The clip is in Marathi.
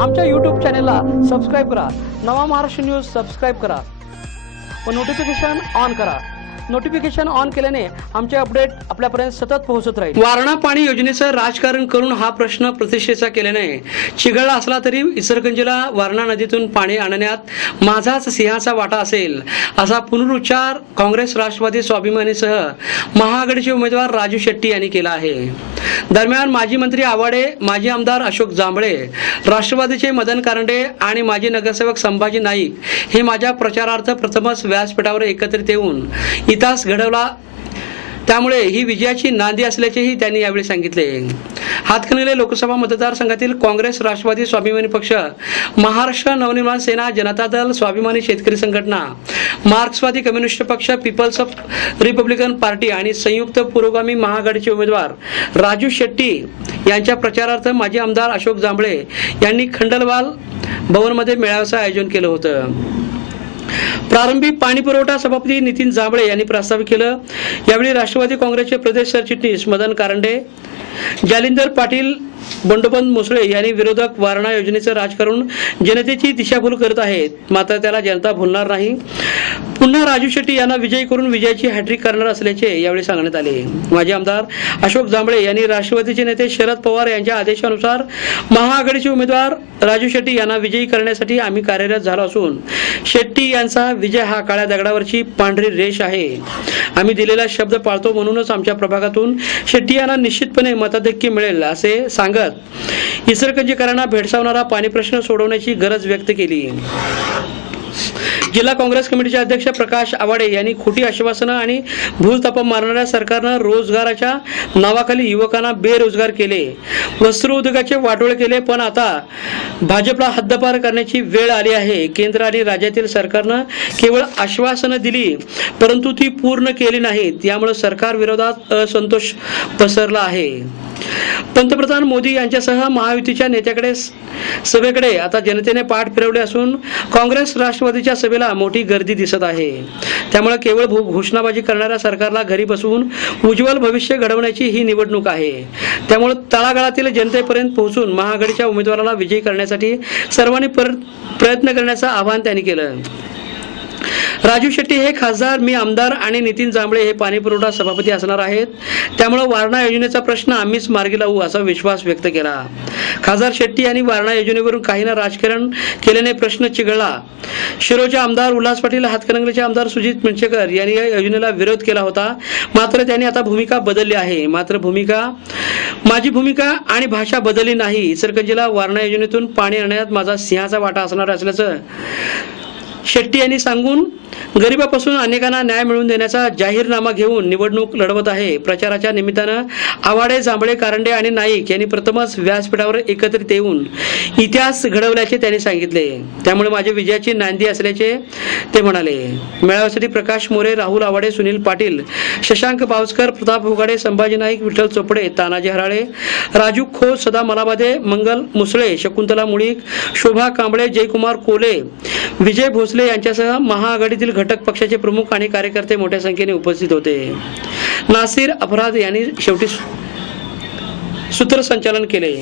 आमच्या यूट्यूब चॅनेलला सबस्क्राईब करा. नवा महाराष्ट्र न्यूज सबस्क्राईब करा. व नोटिफिकेशन ऑन करा. नोटिफिकेशन ऑन केल्याने आमचे अपडेट आपल्यापर्यंत सतत पोहोचत राहील. वारणा पाणी योजनेचं राजकारण करून हा प्रश्न प्रतिष्ठेचा केल्याने चिघळला असला तरी इसरगंजला वारणा नदीतून पाणी आणण्यात माझाच सिंहाचा वाटा असेल असा पुनरुच्चार काँग्रेस राष्ट्रवादी स्वाभिमानीसह महाआघाडीचे उमेदवार राजू शेट्टी यांनी केला आहे. दरम्यान माजी मंत्री आवाडे माजी आमदार अशोक जांभळे राष्ट्रवादीचे मदन कारंडे आणि माजी नगरसेवक संभाजी नाईक हे माझ्या प्रचारार्थ प्रथमच व्यासपीठावर एकत्रित येऊन विकास घडवला त्यामुळे ही विजयाची नांदी असल्याचेही त्यांनी यावेळी सांगितले. हातकणंगले लोकसभा मतदारसंघातील काँग्रेस राष्ट्रवादी स्वाभिमानी पक्ष महाराष्ट्र नवनिर्माण सेना जनता दल स्वाभिमानी शेतकरी संघटना मार्क्सवादी कम्युनिस्ट पक्ष पीपल्स ऑफ रिपब्लिकन पार्टी आणि संयुक्त पुरोगामी महाआघाडीचे उमेदवार राजू शेट्टी यांच्या प्रचारार्थ माजी आमदार अशोक जांभळे यांनी खंडलवाल भवनमध्ये मेळाव्याचं आयोजन केलं होतं. प्रारंभी पाणी पुरवठा सभापती नितीन जांभळे यांनी प्रस्तावित केलं. यावेळी राष्ट्रवादी काँग्रेसचे प्रदेश सरचिटणीस मदन कारंडे जालिंदर पाटील बंडोपंत मुसळे यांनी विरोधक वारणा योजनेचं राजकारण जनतेची दिशाभूल करत आहेत. मात्र त्याला जनता भुलणार नाही. पुन्हा राजू शेट्टी यांना विजयी करून विजयाची हॅट्रिक करणार असल्याचे यावेळी सांगण्यात आले. माजी आमदार अशोक जांभळे यांनी राष्ट्रवादीचे नेते शरद पवार यांच्या आदेशानुसार महाआघाडीचे उमेदवार राजू शेट्टी यांना विजयी करण्यासाठी आम्ही कार्यरत झालो असून शेट्टी यांचा विजय हा काळ्या दगडावरची पांढरी रेष आहे. आम्ही दिलेला शब्द पाळतो म्हणूनच आमच्या प्रभागातून शेट्टी यांना निश्चितपणे मताधिक्य मिळेल असे सांग सांगत इचलकरंजीकरांना भेडसावणारा पाणी प्रश्न सोडवण्याची गरज व्यक्त केली. जिल्हा काँग्रेस कमिटीचे अध्यक्ष प्रकाश आवाडे यांनी खोटी आश्वासनं आणि भूलतापा मारणाऱ्या सरकारनं रोजगाराच्या नावाखाली युवकांना बेरोजगार केले. वस्त्र उद्योगाचे वाटोळे केले पण आता भाजपला हद्दपार करण्याची वेळ आली आहे. केंद्र आणि राज्यातील सरकारनं केवळ आश्वासनं दिली परंतु ती पूर्ण केली नाहीत. यामुळे सरकार विरोधात असंतोष पसरला आहे. पंतप्रधान मोदी यांच्यासह महायुतीच्या नेत्याकडे सभेकडे आता जनतेने पाठ फिरवले असून काँग्रेस राष्ट्रवादीच्या सभेला मोठी गर्दी दिसत आहे. त्यामुळे केवळ भू- घोषणाबाजी करणाऱ्या सरकारला घरी बसून उज्ज्वल भविष्य घडवण्याची ही निवडणूक आहे. त्यामुळे तळागाळातील जनतेपर्यंत पोहोचून महाआघाडीच्या उमेदवाराला विजयी करण्यासाठी सर्वांनी प्रयत्न करण्याचं आवाहन त्यांनी केलं. राजू शेट्टी हे खासदार मी आमदार आणि नितीन जांभळे हे पाणी पुरवठा सभापती असणार आहेत. त्यामुळे वारणा योजनेचा प्रश्न आम्हीच मार्गी लावू असा विश्वास व्यक्त केला. खासदार शेट्टी यांनी वारणा योजनेवरून काहींना राजकारण केल्याने प्रश्न चिघळला. शिरोचे आमदार उल्हास पाटील हातकणंगलेचे आमदार सुजित मिंचेकर यांनी या योजनेला विरोध केला होता. मात्र त्यांनी आता भूमिका बदलली आहे. मात्र भूमिका माझी भूमिका आणि भाषा बदलली नाही. इचलकरंजीला वारणा योजनेतून पाणी आणण्यात माझा सिंहाचा वाटा असणार असल्याचं शेट्टी यांनी सांगून गरिबापासून अनेकांना न्याय मिळवून देण्याचा जाहीरनामा घेऊन निवडणूक लढवत आहे. प्रचाराच्या निमित्तानं आवाडे जांभळे कारंडे आणि नाईक यांनी प्रथमच व्यासपीठावर एकत्रित येऊन इतिहास घडवल्याचे त्यांनी सांगितले. त्यामुळे माझ्या विजयाची नांदी असल्याचे ते म्हणाले. मेळाव्यासाठी प्रकाश मोरे राहुल आवाडे सुनील पाटील शशांक पावसकर प्रताप होगाडे संभाजी नाईक विठ्ठल चोपडे तानाजी हराळे राजू खोत सदा मलाबादे मंगल मुसळे शकुंतला मुळीक शोभा कांबळे जयकुमार कोले विजय भोसले यांच्यासह महाआघाडीतील घटक पक्षाचे प्रमुख आणि कार्यकर्ते मोठ्या संख्येने उपस्थित होते. नासिर अफराद यांनी शेवटी सूत्रसंचालन केले.